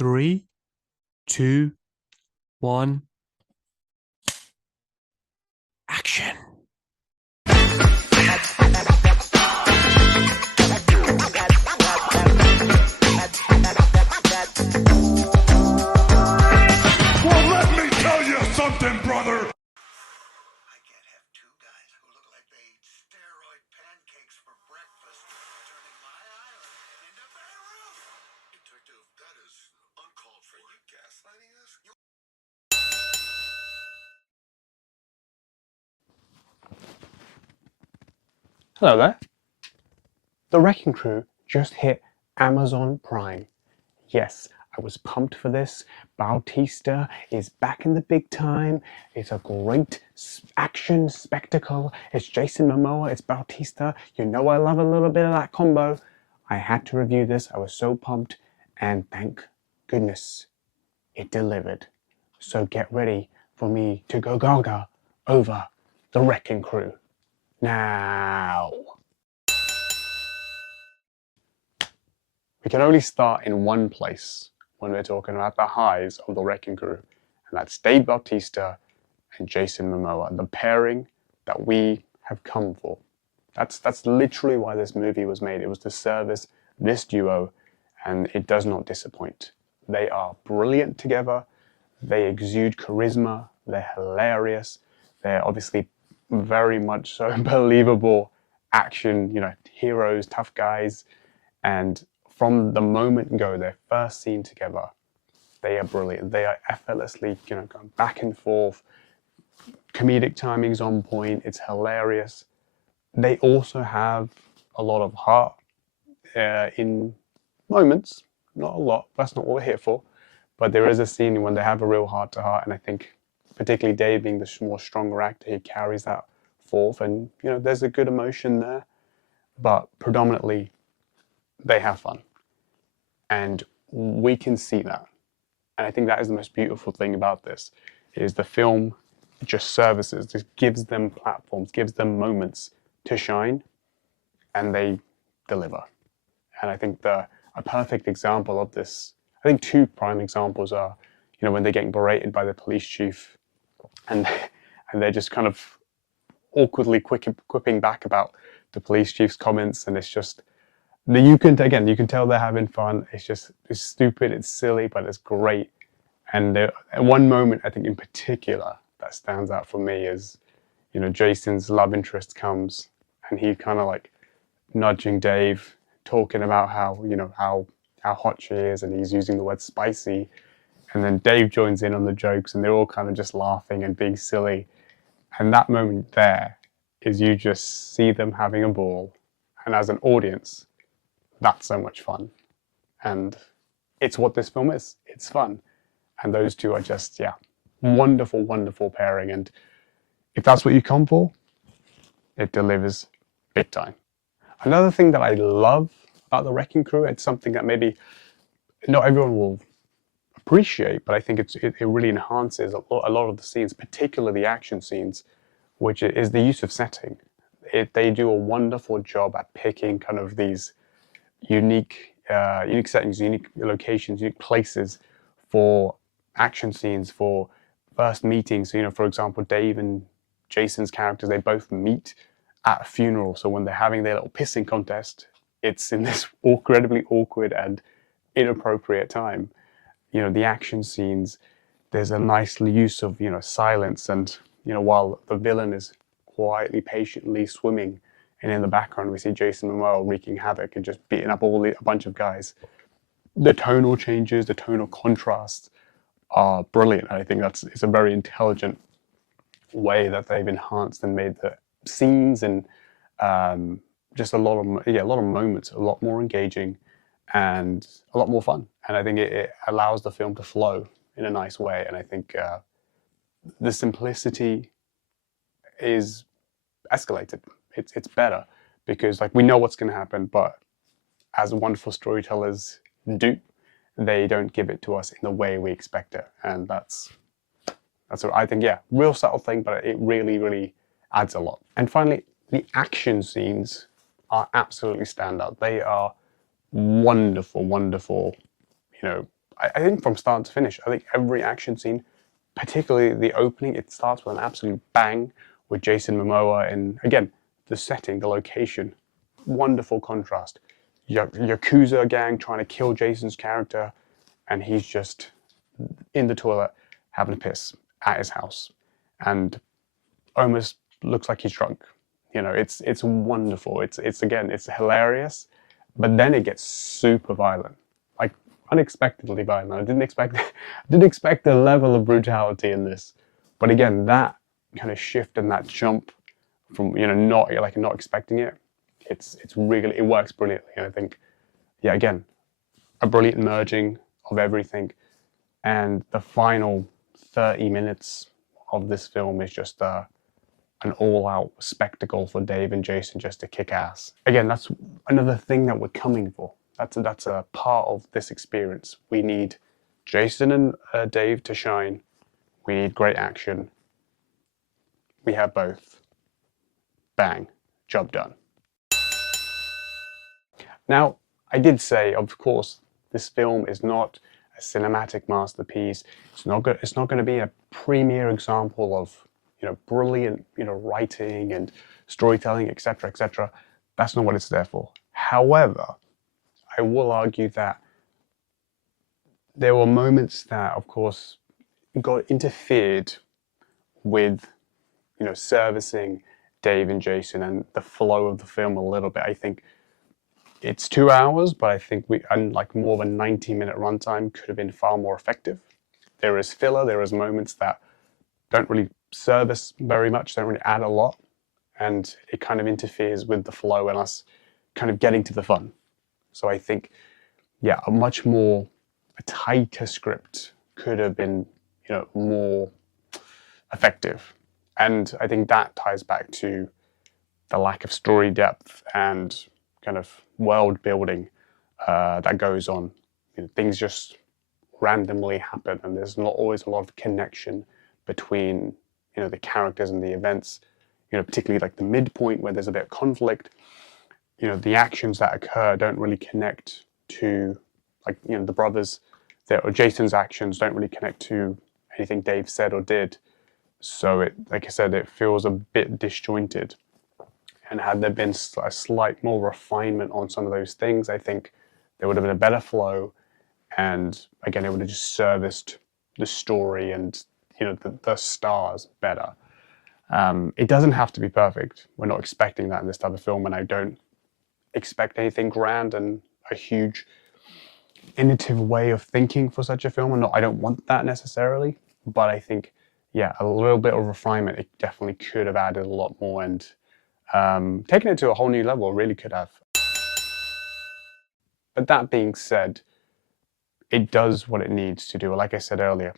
3, 2, 1. Action. Well, let me tell you something, brother. I can't have two guys who look like they ate steroid pancakes for breakfast, turning my island into Beirut. Detective, that is uncalled for. You gaslighting us? Hello there. The Wrecking Crew just hit Amazon Prime. Yes, I was pumped for this. Bautista is back in the big time. It's a great action spectacle. It's Jason Momoa, it's Bautista. You know I love a little bit of that combo. I had to review this. I was so pumped, and thank goodness it delivered. So get ready for me to go gaga over The Wrecking Crew. Now. We can only start in one place when we're talking about the highs of The Wrecking Crew, and that's Dave Bautista and Jason Momoa, the pairing that we have come for. That's literally why this movie was made. It was to service this duo, and it does not disappoint. They are brilliant together. They exude charisma. They're hilarious. They're obviously very much so believable action, heroes, tough guys, and from the moment go, their first scene together, they are brilliant. They are effortlessly, going back and forth. Comedic timing's on point. It's hilarious. They also have a lot of heart in moments. Not a lot. That's not what we're here for. But there is a scene when they have a real heart to heart, and I think, particularly Dave being the more stronger actor, he carries that forth, and there's a good emotion there. But predominantly, they have fun. And we can see that. And I think that is the most beautiful thing about this, is the film just services, just gives them platforms, gives them moments to shine, and they deliver. And I think a perfect example of this, I think two prime examples are, when they're getting berated by the police chief, and they're just kind of awkwardly quipping back about the police chief's comments, and it's just, you can tell they're having fun. It's stupid, it's silly, but it's great. And one moment I think in particular that stands out for me is, Jason's love interest comes, and he kind of like nudging Dave, talking about how hot she is, and he's using the word spicy, and then Dave joins in on the jokes, and they're all kind of just laughing and being silly. And that moment there is, you just see them having a ball, and as an audience, that's so much fun. And it's what this film is. It's fun. And those two are just, wonderful, wonderful pairing. And if that's what you come for, it delivers big time. Another thing that I love about The Wrecking Crew, it's something that maybe not everyone will appreciate, but I think it really enhances a lot of the scenes, particularly the action scenes, which is the use of setting. They do a wonderful job at picking kind of these unique settings, unique locations, unique places for action scenes, for first meetings. So, for example, Dave and Jason's characters, they both meet at a funeral. So when they're having their little pissing contest, it's in this incredibly awkward and inappropriate time. The action scenes, there's a nice use of, silence, and, while the villain is quietly, patiently swimming, and in the background we see Jason Momoa wreaking havoc and just beating up a bunch of guys. The tonal changes, the tonal contrasts are brilliant. I think it's a very intelligent way that they've enhanced and made the scenes and just a lot of moments a lot more engaging and a lot more fun. And I think it allows the film to flow in a nice way. And I think the simplicity is escalated. It's better because we know what's going to happen, but as wonderful storytellers do, they don't give it to us in the way we expect it. And that's what I think, real subtle thing, but it really, really adds a lot. And finally, the action scenes are absolutely standout. They are wonderful, wonderful, I think from start to finish, I think every action scene, particularly the opening, it starts with an absolute bang with Jason Momoa, and again, the setting, the location, wonderful contrast. Yakuza gang trying to kill Jason's character, and he's just in the toilet having a piss at his house, and almost looks like he's drunk. You know, it's wonderful. It's again, it's hilarious, but then it gets super violent, like unexpectedly violent. I didn't expect the level of brutality in this, but again, that kind of shift and that jump from not expecting it, it's really, it works brilliantly. And I think, yeah, again, a brilliant merging of everything, and the final 30 minutes of this film is just an all-out spectacle for Dave and Jason just to kick ass. Again, that's another thing that we're coming for. That's a part of this experience. We need Jason and Dave to shine. We need great action. We have both. Bang, job done. Now, I did say, of course, this film is not a cinematic masterpiece. It's not going to be a premier example of brilliant writing and storytelling, etc., etc. That's not what it's there for. However, I will argue that there were moments that, of course, got interfered with, servicing Dave and Jason and the flow of the film a little bit. I think it's 2 hours, but I think like more of a 90-minute runtime could have been far more effective. There is filler, there is moments that don't really service very much, don't really add a lot, and it kind of interferes with the flow and us kind of getting to the fun. So I think, yeah, a tighter script could have been, more effective. And I think that ties back to the lack of story depth and kind of world building that goes on. Things just randomly happen, and there's not always a lot of connection between the characters and the events. Particularly like the midpoint where there's a bit of conflict. The actions that occur don't really connect to, like, the brothers, or Jason's actions don't really connect to anything Dave said or did. So it, like I said, it feels a bit disjointed. And had there been a slight more refinement on some of those things, I think there would have been a better flow. And again, it would have just serviced the story and the stars better. It doesn't have to be perfect. We're not expecting that in this type of film, and I don't expect anything grand and a huge innovative way of thinking for such a film. I don't want that necessarily, but I think, yeah, a little bit of refinement, it definitely could have added a lot more, and taken it to a whole new level, really could have. But that being said, it does what it needs to do. Like I said earlier,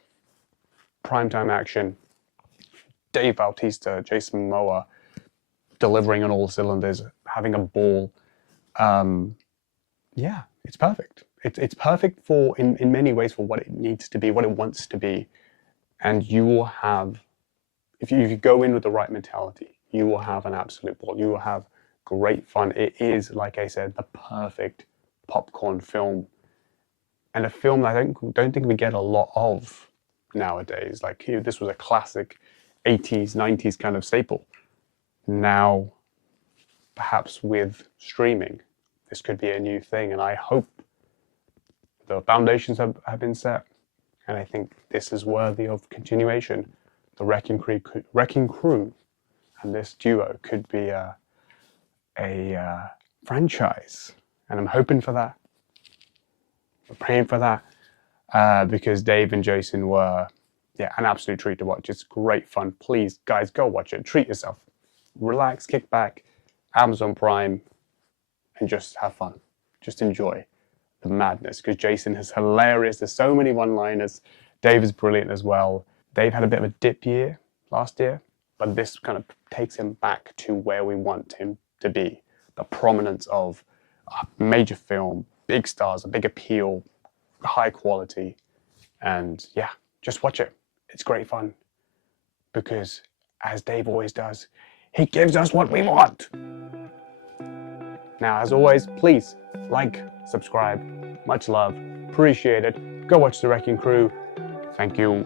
primetime action, Dave Bautista, Jason Momoa, delivering on all cylinders, having a ball. Yeah, it's perfect. It's perfect for, in many ways, for what it needs to be, what it wants to be. And you will have, if you go in with the right mentality, you will have an absolute ball. You will have great fun. It is, like I said, the perfect popcorn film, and a film that I don't think we get a lot of nowadays. Like, this was a classic 80s, 90s kind of staple. Now, perhaps with streaming, this could be a new thing, and I hope the foundations have been set, and I think this is worthy of continuation. The Wrecking Crew and this duo could be a franchise, and I'm hoping for that. We're praying for that, because Dave and Jason were, yeah, an absolute treat to watch. It's great fun. Please, guys, go watch it. Treat yourself. Relax, kick back, Amazon Prime, and just have fun. Just enjoy the madness, because Jason is hilarious. There's so many one-liners. Dave is brilliant as well. Dave had a bit of a dip year last year, but this kind of takes him back to where we want him to be. The prominence of a major film, big stars, a big appeal, high quality, and yeah, just watch it. It's great fun, because as Dave always does, he gives us what we want. Now, as always, please like, subscribe, much love, appreciate it. Go watch The Wrecking Crew. Thank you.